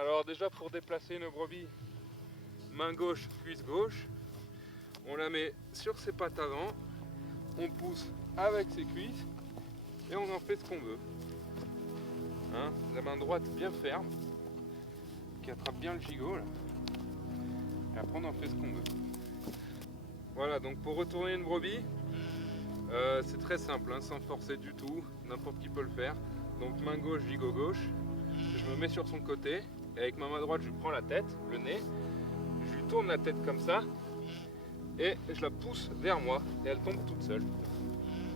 Alors déjà pour déplacer une brebis, main gauche, cuisse gauche, on la met sur ses pattes avant, on pousse avec ses cuisses et on en fait ce qu'on veut. Hein, la main droite bien ferme, qui attrape bien le gigot là. Et après on en fait ce qu'on veut. Voilà, donc pour retourner une brebis, c'est très simple, hein, sans forcer du tout, n'importe qui peut le faire. Donc main gauche, gigot gauche, je me mets sur son côté, et avec ma main droite je lui prends la tête, le nez, je lui tourne la tête comme ça, et je la pousse vers moi, et elle tombe toute seule.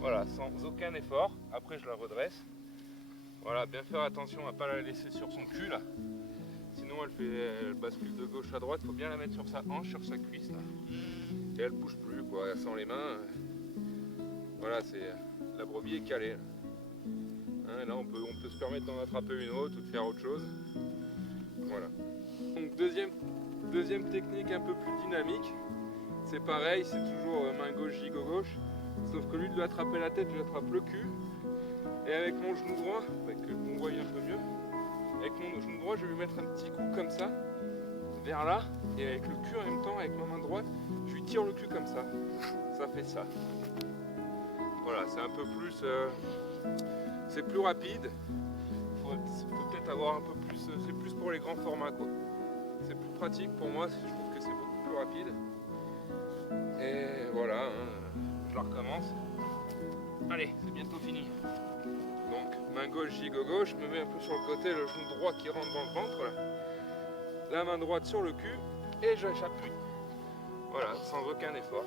Voilà, sans aucun effort. Après je la redresse. Voilà, bien faire attention à ne pas la laisser sur son cul là. Sinon elle bascule de gauche à droite, il faut bien la mettre sur sa hanche, sur sa cuisse là. Et elle bouge plus quoi, elle sent les mains. Voilà, la brebis est calée. Là, hein, là on peut se permettre d'en attraper une autre ou de faire autre chose. Voilà. Donc deuxième technique un peu plus dynamique. C'est pareil, c'est toujours main gauche, gigot gauche. Sauf que lui de lui attraper la tête, je lui attrape le cul. Et avec mon genou droit, que vous voyez un peu mieux, avec mon genou droit, je vais lui mettre un petit coup comme ça, vers là, et avec le cul en même temps, avec ma main droite, je lui tire le cul comme ça. Ça fait ça. Voilà, c'est un peu plus, c'est plus rapide. Faut peut-être avoir un peu plus, c'est plus pour les grands formats quoi. C'est plus pratique pour moi, je trouve que c'est beaucoup plus rapide. Et voilà, hein, je la recommence. Allez, c'est bientôt fini. Donc main gauche, gigot gauche, je me mets un peu sur le côté, le genou droit qui rentre dans le ventre, là. La main droite sur le cul et j'appuie. Voilà, sans aucun effort.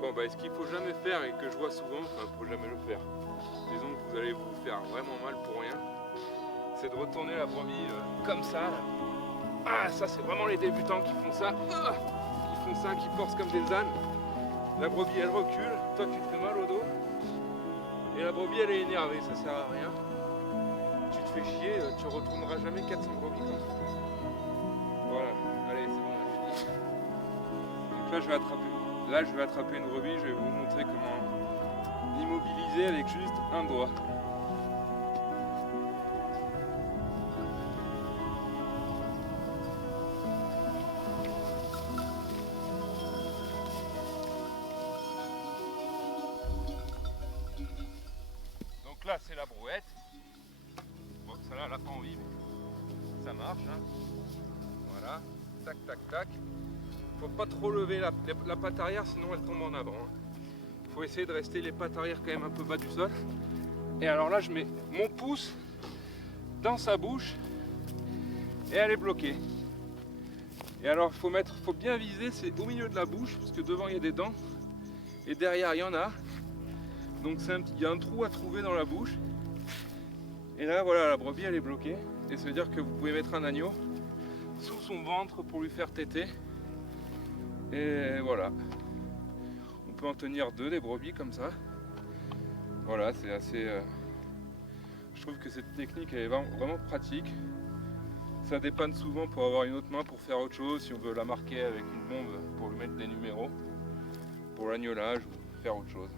Bon bah ce qu'il faut jamais faire et que je vois souvent, enfin faut jamais le faire, disons que vous allez vous faire vraiment mal pour rien, c'est de retourner la brebis comme ça. Là. Ah ça c'est vraiment les débutants qui font ça, qui forcent comme des ânes. La brebis elle recule, toi tu te fais mal au dos. Et la brebis elle est énervée, ça sert à rien. Tu te fais chier, tu retourneras jamais 400 brebis comme ça. Voilà, allez c'est bon, on a fini. Donc là je vais attraper une brebis, je vais vous montrer comment l'immobiliser avec juste un doigt. Donc là c'est la brouette. Bon celle-là elle n'a pas envie mais ça marche. Hein. Voilà, tac tac tac. Faut pas trop lever la patte arrière sinon elle tombe en avant. Il faut essayer de rester les pattes arrière quand même un peu bas du sol. Et alors là je mets mon pouce dans sa bouche et elle est bloquée. Et alors faut bien viser, c'est au milieu de la bouche parce que devant il y a des dents et derrière il y en a. Donc il y a un trou à trouver dans la bouche. Et là voilà, la brebis elle est bloquée. Et ça veut dire que vous pouvez mettre un agneau sous son ventre pour lui faire téter. Et voilà. On peut en tenir deux des brebis comme ça. Voilà, c'est assez... Je trouve que cette technique elle est vraiment pratique. Ça dépanne souvent pour avoir une autre main pour faire autre chose, si on veut la marquer avec une bombe pour lui mettre des numéros, pour l'agnolage ou faire autre chose.